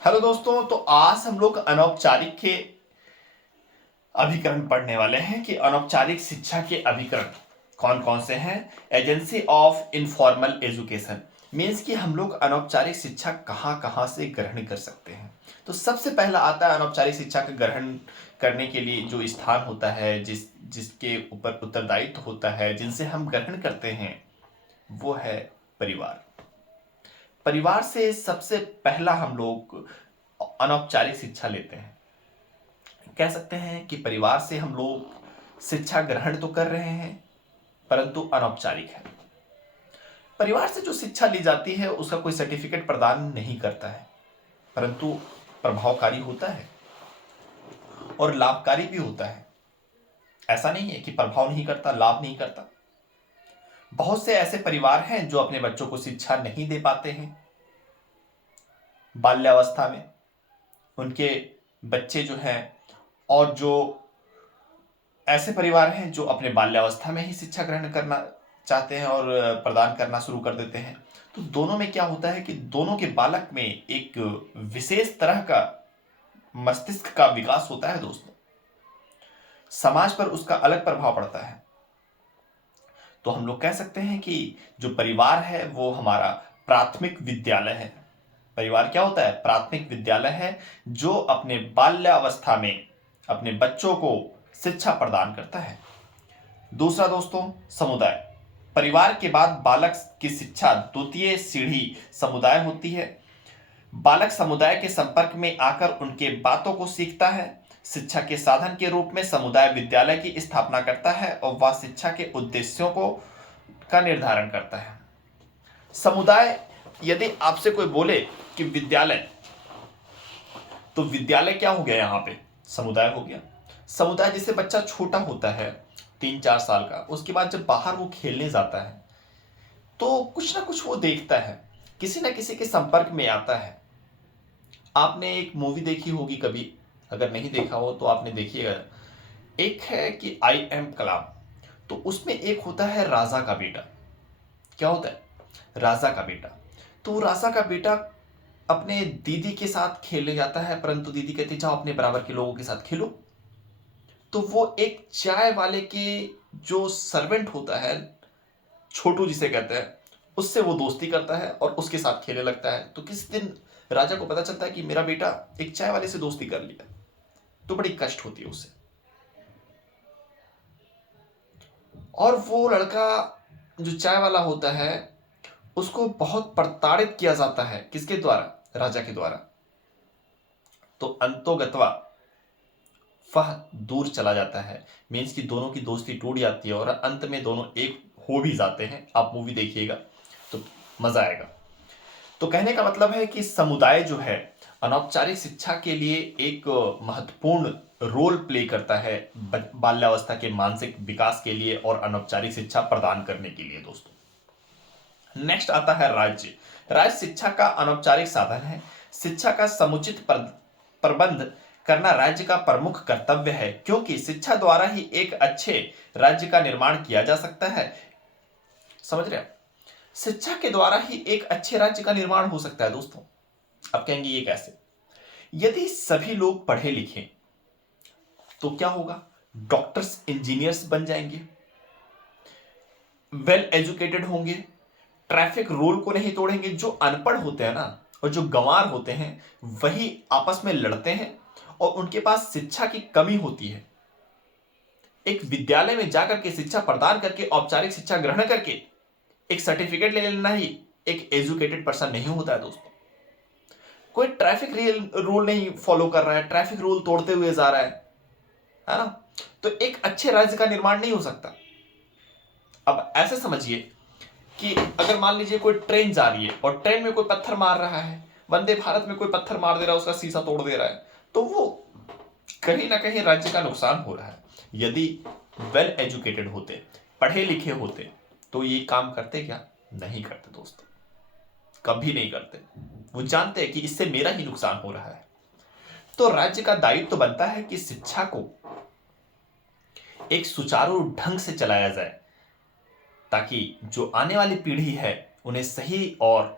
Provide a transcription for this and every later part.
Hello दोस्तों। तो आज हम लोग अनौपचारिक के अभिकरण पढ़ने वाले हैं कि अनौपचारिक शिक्षा के अभिकरण कौन कौन से हैं। Agency of informal education means कि हम लोग अनौपचारिक शिक्षा कहाँ कहाँ से ग्रहण कर सकते हैं। तो सबसे पहला आता है अनौपचारिक शिक्षा का ग्रहण करने के लिए जो स्थान होता है, जिसके ऊपर उत्तरदायित्व होता है, जिनसे हम ग्रहण करते हैं, वो है परिवार। परिवार से सबसे पहला हम लोग अनौपचारिक शिक्षा लेते हैं। कह सकते हैं कि परिवार से हम लोग शिक्षा ग्रहण तो कर रहे हैं, परंतु अनौपचारिक है। परिवार से जो शिक्षा ली जाती है उसका कोई सर्टिफिकेट प्रदान नहीं करता है, परंतु प्रभावकारी होता है और लाभकारी भी होता है। ऐसा नहीं है कि प्रभाव नहीं करता, लाभ नहीं करता। बहुत से ऐसे परिवार हैं जो अपने बच्चों को शिक्षा नहीं दे पाते हैं। बाल्यावस्था में उनके बच्चे जो हैं, और जो ऐसे परिवार हैं जो अपने बाल्यावस्था में ही शिक्षा ग्रहण करना चाहते हैं और प्रदान करना शुरू कर देते हैं, तो दोनों में क्या होता है कि दोनों के बालक में एक विशेष तरह का मस्तिष्क का विकास होता है दोस्तों। समाज पर उसका अलग प्रभाव पड़ता है। तो हम लोग कह सकते हैं कि जो परिवार है वो हमारा प्राथमिक विद्यालय है। परिवार क्या होता है? प्राथमिक विद्यालय है, जो अपने बाल्यावस्था में अपने बच्चों को शिक्षा प्रदान करता है। दूसरा दोस्तों, समुदाय। परिवार के बाद बालक की शिक्षा द्वितीय सीढ़ी समुदाय होती है। बालक समुदाय के संपर्क में आकर उनके बातों को सीखता है। शिक्षा के साधन के रूप में समुदाय विद्यालय की स्थापना करता है और वह शिक्षा के उद्देश्यों को का निर्धारण करता है। समुदाय, यदि आपसे कोई बोले कि विद्यालय, तो विद्यालय क्या हो गया? यहां पे समुदाय हो गया। समुदाय जिसे बच्चा छोटा होता है 3-4 साल का, उसके बाद जब बाहर वो खेलने जाता है तो कुछ ना कुछ वो देखता है, किसी ना किसी के संपर्क में आता है। आपने एक मूवी देखी होगी कभी, अगर नहीं देखा हो तो आपने देखिएगा। एक है कि आई एम कलाम। तो उसमें एक होता है राजा का बेटा। क्या होता है? राजा का बेटा। तो राजा का बेटा अपने दीदी के साथ खेलने जाता है, परंतु दीदी कहती जाओ अपने बराबर के लोगों के साथ खेलो। तो वो एक चाय वाले के जो सर्वेंट होता है, छोटू जिसे कहते हैं, उससे वो दोस्ती करता है और उसके साथ खेलने लगता है। तो किसी दिन राजा को पता चलता है कि मेरा बेटा एक चाय वाले से दोस्ती कर लिया। तो बड़ी कष्ट होती है उसे। और वो लड़का जो चाय वाला होता है, उसको बहुत प्रताड़ित किया जाता है। किसके द्वारा? राजा के द्वारा। तो अंतोगत्वा वह दूर चला जाता है। मीन्स कि दोनों की दोस्ती टूट जाती है और अंत में दोनों एक हो भी जाते हैं। आप मूवी देखिएगा तो मजा आएगा। तो कहने का मतलब है कि समुदाय जो है अनौपचारिक शिक्षा के लिए एक महत्वपूर्ण रोल प्ले करता है बाल्यावस्था के मानसिक विकास के लिए और अनौपचारिक शिक्षा प्रदान करने के लिए दोस्तों। नेक्स्ट आता है राज्य। राज्य शिक्षा का अनौपचारिक साधन है। शिक्षा का समुचित प्रबंध करना राज्य का प्रमुख कर्तव्य है, क्योंकि शिक्षा द्वारा ही एक अच्छे राज्य का निर्माण किया जा सकता है। समझ रहे हैं? शिक्षा के द्वारा ही एक अच्छे राज्य का निर्माण हो सकता है दोस्तों। अब कहेंगे ये कैसे? यदि सभी लोग पढ़े लिखे तो क्या होगा? डॉक्टर्स, इंजीनियर्स बन जाएंगे, वेल एजुकेटेड होंगे, ट्रैफिक रूल को नहीं तोड़ेंगे। जो अनपढ़ होते हैं ना, और जो गंवार होते हैं, वही आपस में लड़ते हैं और उनके पास शिक्षा की कमी होती है। एक विद्यालय में जाकर के शिक्षा प्रदान करके, औपचारिक शिक्षा ग्रहण करके एक सर्टिफिकेट ले लेना ही एक एजुकेटेड पर्सन नहीं होता है दोस्तों। कोई ट्रैफिक रूल नहीं फॉलो कर रहा है, ट्रैफिक रूल तोड़ते हुए जा रहा है ना, तो एक अच्छे राज्य का निर्माण नहीं हो सकता। अब ऐसे समझिए कि अगर मान लीजिए कोई ट्रेन जा रही है और ट्रेन में कोई पत्थर मार रहा है, वंदे भारत में कोई पत्थर मार दे रहा है, उसका शीशा तोड़ दे रहा है, तो वो कहीं ना कहीं राज्य का नुकसान हो रहा है। यदि वेल एजुकेटेड होते, पढ़े लिखे होते, तो ये काम करते क्या? नहीं करते दोस्तों, कभी नहीं करते। वो जानते हैं कि इससे मेरा ही नुकसान हो रहा है। तो राज्य का दायित्व तो बनता है कि शिक्षा को एक सुचारू ढंग से चलाया जाए, ताकि जो आने वाली पीढ़ी है उन्हें सही और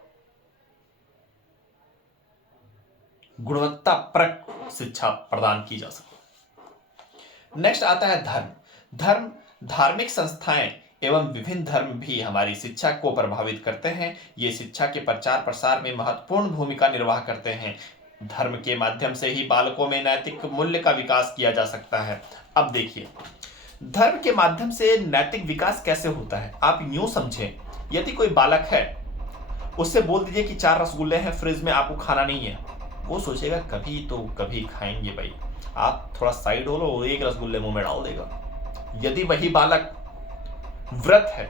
गुणवत्तापरक शिक्षा प्रदान की जा सके। नेक्स्ट आता है धर्म। धर्म, धार्मिक संस्थाएं एवं विभिन्न धर्म भी हमारी शिक्षा को प्रभावित करते हैं। ये शिक्षा के प्रचार प्रसार में महत्वपूर्ण भूमिका निर्वाह करते हैं। धर्म के माध्यम से ही बालकों में नैतिक मूल्य का विकास किया जा सकता है। अब देखिए, धर्म के माध्यम से नैतिक विकास कैसे होता है। आप यूं समझें, यदि कोई बालक है, उससे बोल दीजिए कि 4 रसगुल्ले हैं फ्रिज में, आपको खाना नहीं है, वो सोचेगा कभी तो कभी खाएंगे भाई, आप थोड़ा साइड हो लो, 1 रसगुल्ले मुंह में डाल देगा। यदि वही बालक व्रत है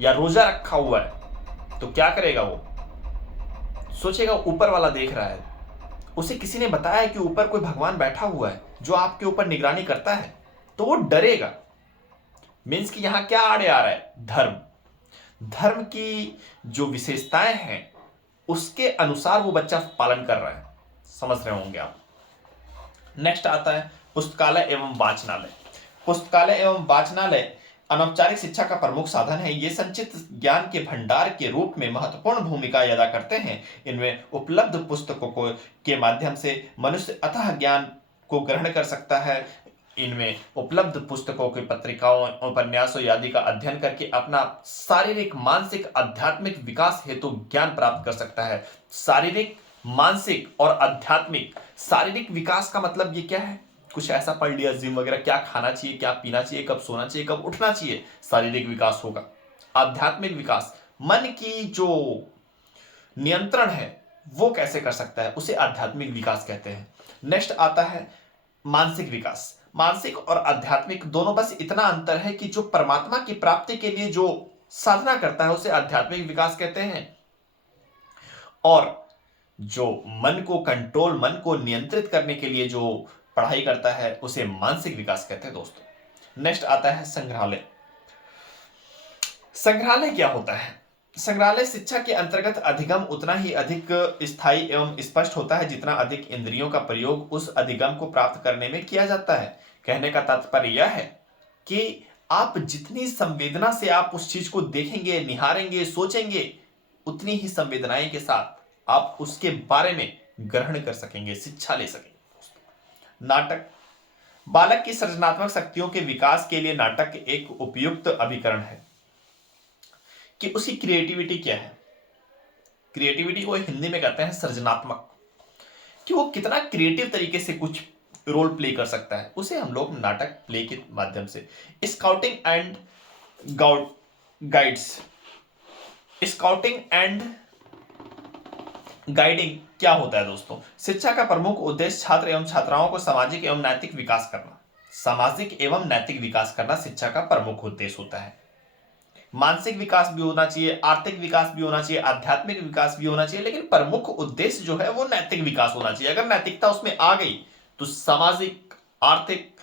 या रोजा रखा हुआ है तो क्या करेगा, वो सोचेगा ऊपर वाला देख रहा है, उसे किसी ने बताया है कि ऊपर कोई भगवान बैठा हुआ है जो आपके ऊपर निगरानी करता है, तो वो डरेगा। मीन्स कि यहां क्या आड़े आ रहा है, धर्म। धर्म की जो विशेषताएं हैं उसके अनुसार वो बच्चा पालन कर रहा है, समझ रहे होंगे आप। नेक्स्ट आता है पुस्तकालय एवं वाचनालय। पुस्तकालय एवं वाचनालय अनौपचारिक शिक्षा का प्रमुख साधन है। ये संचित ज्ञान के भंडार के रूप में महत्वपूर्ण भूमिका अदा करते हैं। इनमें उपलब्ध पुस्तकों को के माध्यम से मनुष्य अथाह ज्ञान को ग्रहण कर सकता है। इनमें उपलब्ध पुस्तकों की पत्रिकाओं, उपन्यासों आदि का अध्ययन करके अपना शारीरिक, मानसिक, आध्यात्मिक विकास हेतु ज्ञान प्राप्त कर सकता है। शारीरिक, मानसिक और आध्यात्मिक। शारीरिक विकास का मतलब ये क्या है, कुछ ऐसा पढ़ लिया जिम वगैरह, क्या खाना चाहिए, क्या पीना चाहिए, कब सोना चाहिए, कब उठना चाहिए, शारीरिक विकास होगा। आध्यात्मिक विकास, मन की जो नियंत्रण है वो कैसे कर सकता है, उसे आध्यात्मिक विकास कहते हैं। नेक्स्ट आता है मानसिक विकास। मानसिक और आध्यात्मिक दोनों बस इतना अंतर है कि जो परमात्मा की प्राप्ति के लिए जो साधना करता है उसे आध्यात्मिक विकास कहते हैं, और जो मन को कंट्रोल, मन को नियंत्रित करने के लिए जो पढ़ाई करता है उसे मानसिक विकास कहते हैं दोस्तों। नेक्स्ट आता है संग्रहालय। संग्रहालय क्या होता है? संग्रहालय शिक्षा के अंतर्गत अधिगम उतना ही अधिक स्थायी एवं स्पष्ट होता है जितना अधिक इंद्रियों का प्रयोग उस अधिगम को प्राप्त करने में किया जाता है। कहने का तात्पर्य यह है कि आप जितनी संवेदना से आप उस चीज को देखेंगे, निहारेंगे, सोचेंगे, उतनी ही संवेदनाएं के साथ आप उसके बारे में ग्रहण कर सकेंगे, शिक्षा ले सकेंगे। नाटक, बालक की सृजनात्मक शक्तियों के विकास के लिए नाटक एक उपयुक्त अभिकरण है। कि उसकी क्रिएटिविटी क्या है, क्रिएटिविटी को हिंदी में कहते हैं सृजनात्मक, कि वो कितना क्रिएटिव तरीके से कुछ रोल प्ले कर सकता है, उसे हम लोग नाटक प्ले के माध्यम से। Scouting and guides. Scouting and guiding क्या होता है दोस्तों? शिक्षा का प्रमुख उद्देश्य छात्र एवं छात्राओं को सामाजिक एवं नैतिक विकास करना। सामाजिक एवं नैतिक विकास करना शिक्षा का प्रमुख उद्देश्य होता है। मानसिक विकास भी होना चाहिए, आर्थिक विकास भी होना चाहिए, आध्यात्मिक विकास भी होना चाहिए, लेकिन प्रमुख उद्देश्य जो है वो नैतिक विकास होना चाहिए। अगर नैतिकता उसमें आ गई तो सामाजिक, आर्थिक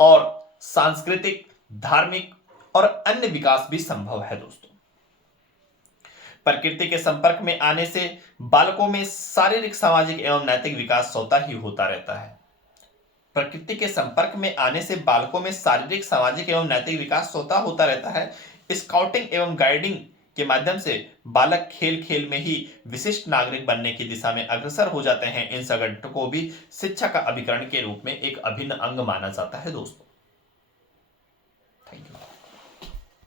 और सांस्कृतिक, धार्मिक और अन्य विकास भी संभव है दोस्तों। प्रकृति के संपर्क में आने से बालकों में शारीरिक, सामाजिक एवं नैतिक विकास स्वतः ही होता रहता है। प्रकृति के संपर्क में आने से बालकों में शारीरिक, सामाजिक एवं नैतिक विकास स्वतः होता रहता है। स्काउटिंग एवं गाइडिंग के माध्यम से बालक खेल खेल में ही विशिष्ट नागरिक बनने की दिशा में अग्रसर हो जाते हैं। इन संगठनों को भी शिक्षा का अभिकरण के रूप में एक अभिन्न अंग माना जाता है दोस्तों।